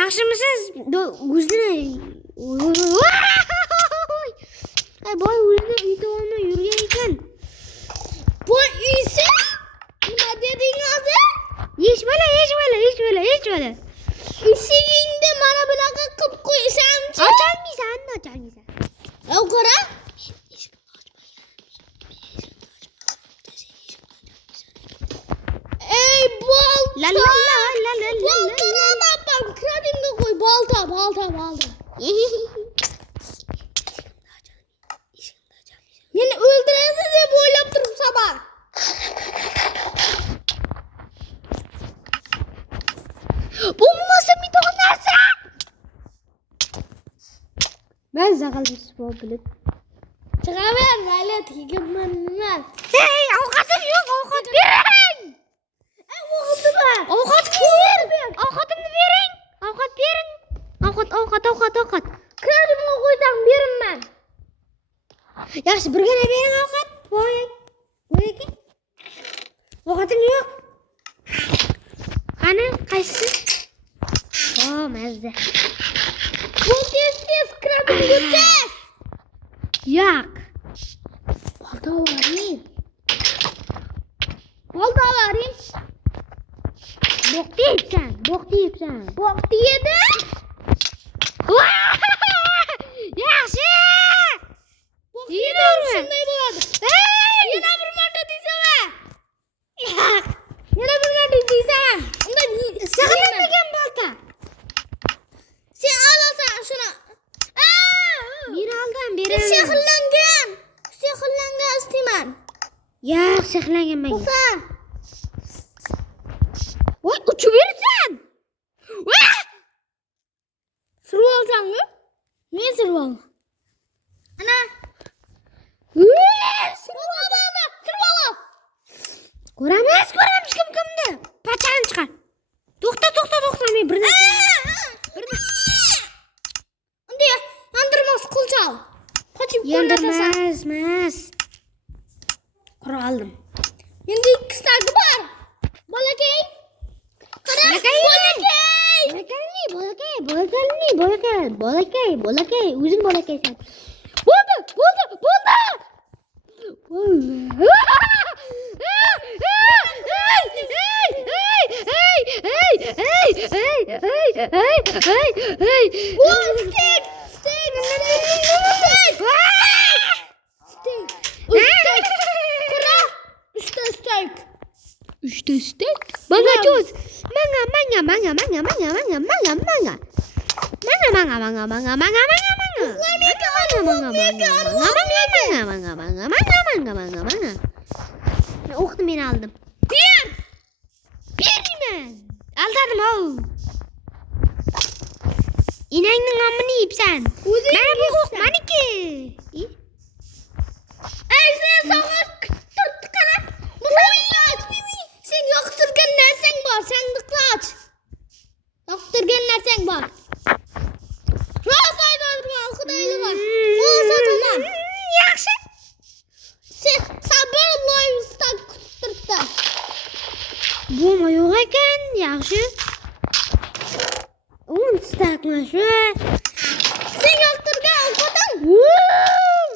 yaxshimisiz? O'zini boy o'zini uyda olmay yurgan ekan. Boy uysi? Nima deding hozir? Hech bo'la. Eshigingni mana bunaqa qilib qo'ysamchi? Ocholmaysan. Qara. Ey bolta! La. Bolta kradimga qo'y, bolta. Meni o'ldiradi deb o'ylab turibsan. Bu nasıl bir donarsa? Ben zagalmış bu bilip. Çıkaver, lanet hikmet nima? Hey, avukatım yok, avukat verin. Oldu mu? Avukat verin. Avukatımı verin. Avukat verin. Avukat. Kradimga qo'ysam beraman. Yaxshi, birgina verin avukat. Voy. Avukatım yok. Qani, qaysi? Mazza. Bu tez kradimga tez. Yo'q. Bolta olavering. Bo'q deyapsan. Boq deydi. Yaxshi. Shunday bo'ladi. Yana bir marta deysan. Yana bir marta deysan. Unda Saqlanmagan bolta. Sen olasan shuni. Men oldim, Sehrlangan istayman. Yo'q, saqlangan. To'xta. Voy, uchib yursan. Surib olsangmi? Men surib olma. Ana. Surib ol. Ko'ramiz kimni. Pachani chiqar. To'xta, men bir Unda yandirmas qilchal. Qochib ko'ratasan. Yandirmas. Qura oldim. Endi ikkitasi bor. Bolakay. Qara. Bolakay. O'zing bolakaysan. Bo'ldi. Üçte üstek. Manga cuz. Manga. O'qni men oldim. Bermayman. Aldadim o. Inangning g'amini yeysan. Mana bu o'q meniki. Sen sog'ib turibdi qara. Sen yoqtirgan narsang bor, sandiqni och. Yoqtirgan narsang bor. Rost aytdim, Xudoyli bor. O'zim Yaxshi. Sen sabr loyisdan kuttirdi. Bu yo'q ekan, yaxshi. Un stakman shu. Sen yoqtirgan ovqating.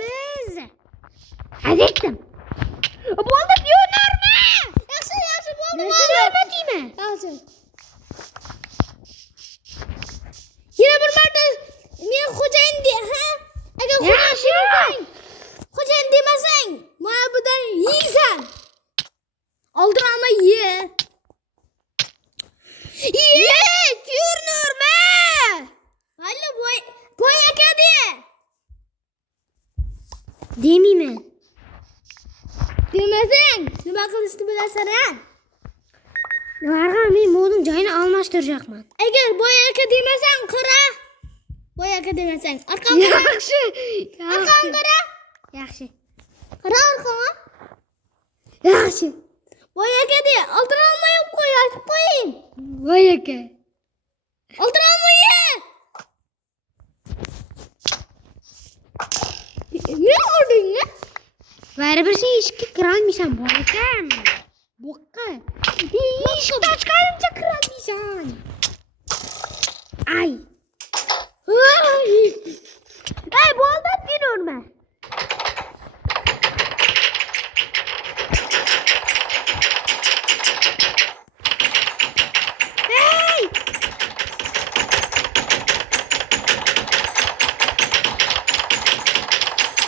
Mazza. Azektim. Bo'ldi, yo'narma. Yaxshi bo'ldi. Nima deyman? Yaxshi. Yana bir marta men xo'jayin de, ha? Agar xo'jayin demasang, mana bundan yeysan. Oldirama ye. Yo'narma. Hali boy aka de. Demayman. Demasang, nima qilishni bilasan, ha? Varg'am, men moding joyini almashtirmoqman. Agar boy aka demasang, qara. Boy aka demasang, arqamga qara. Yaxshi. Arqamga qara. Yaxshi. Qara arqamga. Yaxshi. Boy aka de, oltira olmayib qo'yib qo'ying. Voy aka. Oltira olmayib. Ne ordun ya? Baribir sen eshikka kirolmaysan, bolakam. Boqqa. Eshikni ochganimcha kirolmaysan. Ay. Ey bu aldan geliyorum ben. Hey!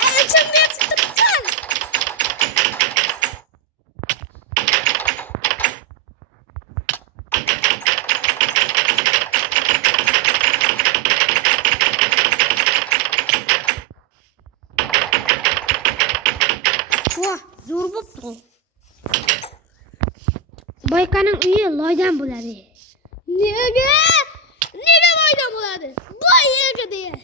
Ay şimdi tutacağım. Vah, zor bo'pti. Boykaning uyi loydan bo'ladi. Nega? Nega mayda bo'ladi? Boy yerga deya.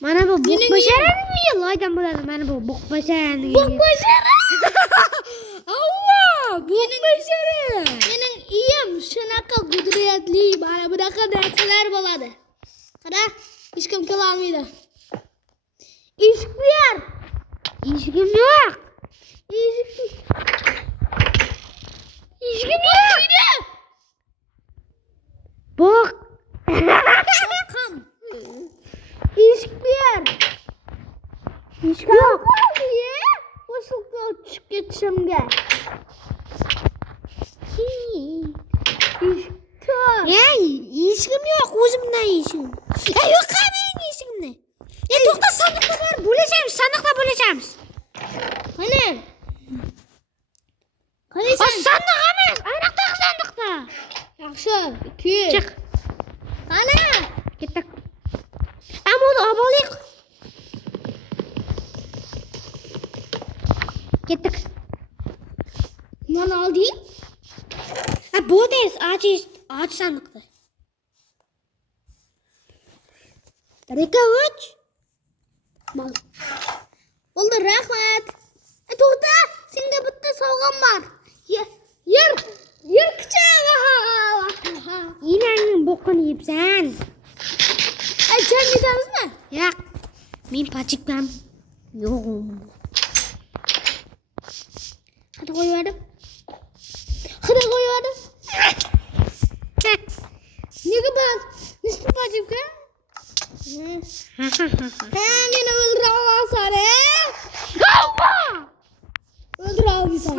Mana bu bo'qbasharaning uyi loydan bo'ladi. Mana bu bo'qbasharaning uyi. Bo'qbashara. Avva, bo'qbashara. Mening uyim shunaqa qudratli, mana bunaqa narsalar bo'ladi. Qara, hech kim kela olmaydi. Eshik bu yer. Eshigim yo'q. Eshigim yo'q. Bo'q. Qam. Eshik bu yer. Eshik yo'q. Qo'shilga tushib ketishimga. Ey, eshigim yo'q, o'zimdan eshigim. Ey, yo'q mening eshigimni. Ey, to'xta, sandiqda bor, bo'lishamiz, sandiqda bo'lishamiz. Qani? Qani O sandiq emas, ayroqdagi sandiqda. Yaxshi, keyin. Chiq. Qani? Ketdik. Ammo olib olaylik. Ketdik. Mana olding? Ha, bu tez, och sandiqda. Reka uch. Bo'ldi, rahmat. To'xta, senga bitta sovg'am bor. Yer kichik. Inangning bo'qini yebsan. Ay, jang etamizmi? Yo'q. Men pachikam. Yo'q. Hadi qo'yardim. Hadi qo'yardim. Nega bas? Nishti pachikka? Meni o'ldira olasan, o'ldira olmaysan.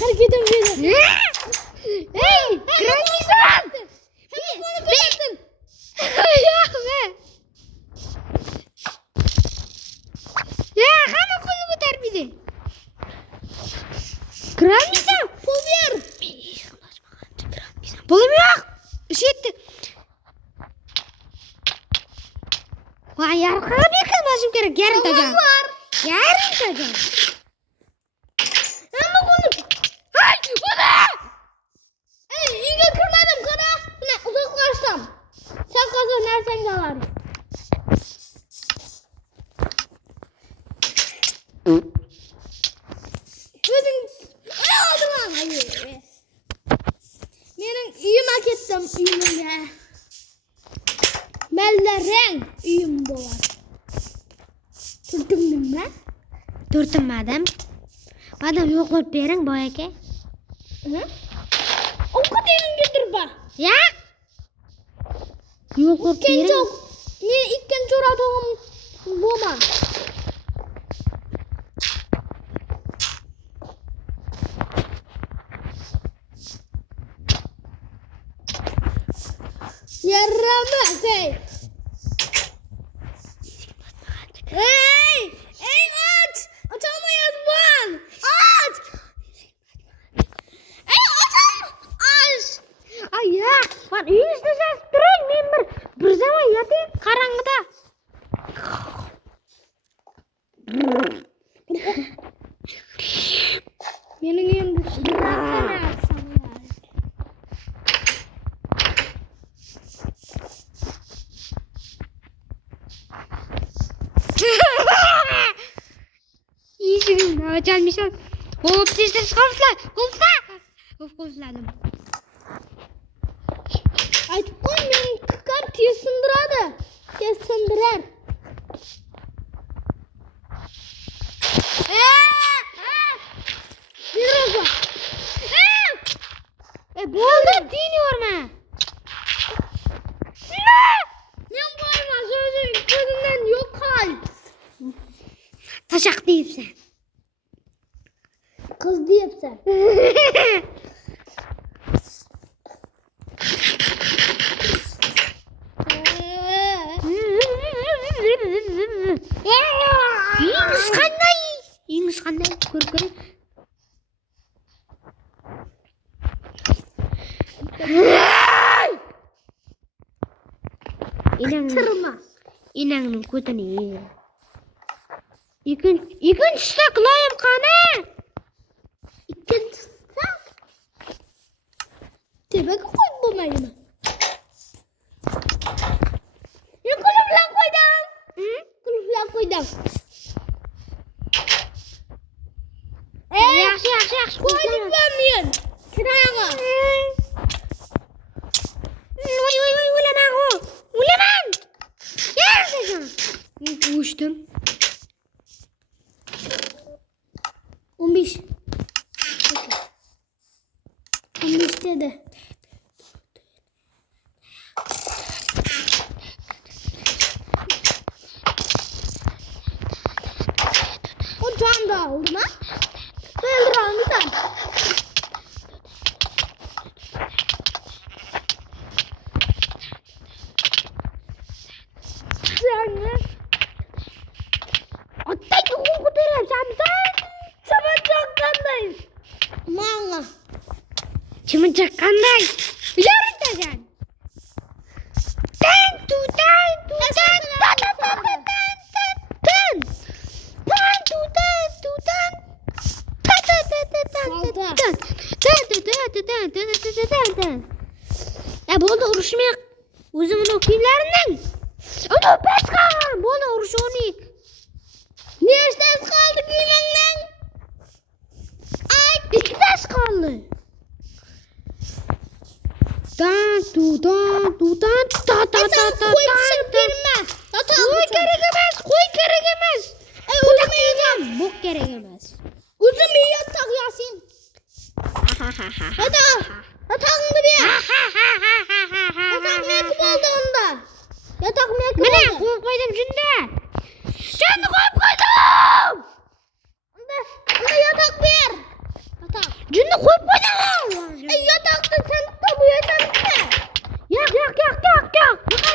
Harakatim berdi. Hey, kirmaysan. Bersin. Yo'qmi? Ya, hamma qo'lni ko'tarmaydi. Kirmaysan. Pul ber. Pulim yo'q. Ish yetdi. Voy, yarqalab yiqilmasim kerak. Yarimtajon. Yarimtajon. Hamma qo'lni. Hay, buni. Ey, uyga kirmadim, qara. Mana uzoqlashdim. Sen qazon narsangni olardim. O'zing oldiman. Mening uyimga ketdim, uyimga. Mallarang uyim bor. Turtdimmi? Turtinmadim. Madam yo'qlab bering boy aka. Ovqat elimga turba. Yo'q. Yo'qlab bering. Men ikkinchi o'rog'im bo'lman. Yaramas, ey. Ey, aç! Açamayazman! Aç! Ey, aç! Ay yo'q. Men uyingizda siz turing. Men bir zaman yotayim qarang'ida. Mening uyimda Eshigimni ocholmaysan. Hop, tez qulfla. Qulfladim. aytib qo'y, mening tikkam tez sindiradi. Tez sindirar. Boldu diniyorma. Ne bağırma sözün gözünden yok hal. Taşak deyipsen. Kız deyipsen. İngiliz qanday? İngiliz qanday? Ko'rib ko'ring. Tırma. İnanın ko'tini ye. İkinchisi qilayim qani? İkinchisi. Tepaga qo'yib bo'lmaydimi? Qulflab qo'ydim. Qulflab qo'ydim. Yaxshi. Qo'yib bo'lmaydi. Kiraga. Voy, o'laman o. O'laman. Yaxshi. O'shdim. 15. 15 dedi. O can da oldu lan. Böyle randı sen. Sen ne? Attay to'g'ri ko'taryapsanmisan? Çabucak kandayım. Manga. Chimunchak qanday? Yoritasan. Tan tu tan tu tan tan tan tan tan tan tu tan tu tan tan tan tan tan. Ya bo'ldi urushmayaq. O'zim uni kiyimlarining. Uni pes qilgan. Bo'ldi urush o'nik. Neresiz kaldı giymenden? Ay, ikki tash qoldi. Tan tu tan ta ta ta ta ta. Koy pişirip verme. Qo'y kerak emas, qo'y kerak emas. Uyumayacağım. Bok kerak emas. Uzun bir yatak Yasin. Yatağını bir. Yatak mekub oldu onda. Yatak mekub Mana oldu. qo'yib qo'ydim shunda. Shunda qo'yib qo'ydim. Onda yatak ver. Yatak. Shunda qo'yib qo'ydim. Yatakta sandıkta bu yaşamışsın. Yo'q. Yo'q,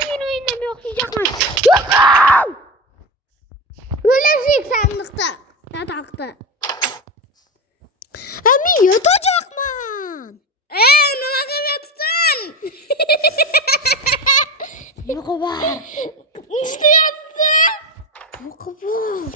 men o'yindan yo'qlayacakman. Yo'qim. Böyleşik sandıkta. Yatakta. Men yotacakman. Nima qilmayapsan? Yo'q bor. İşte yatsın. Yo'q bor.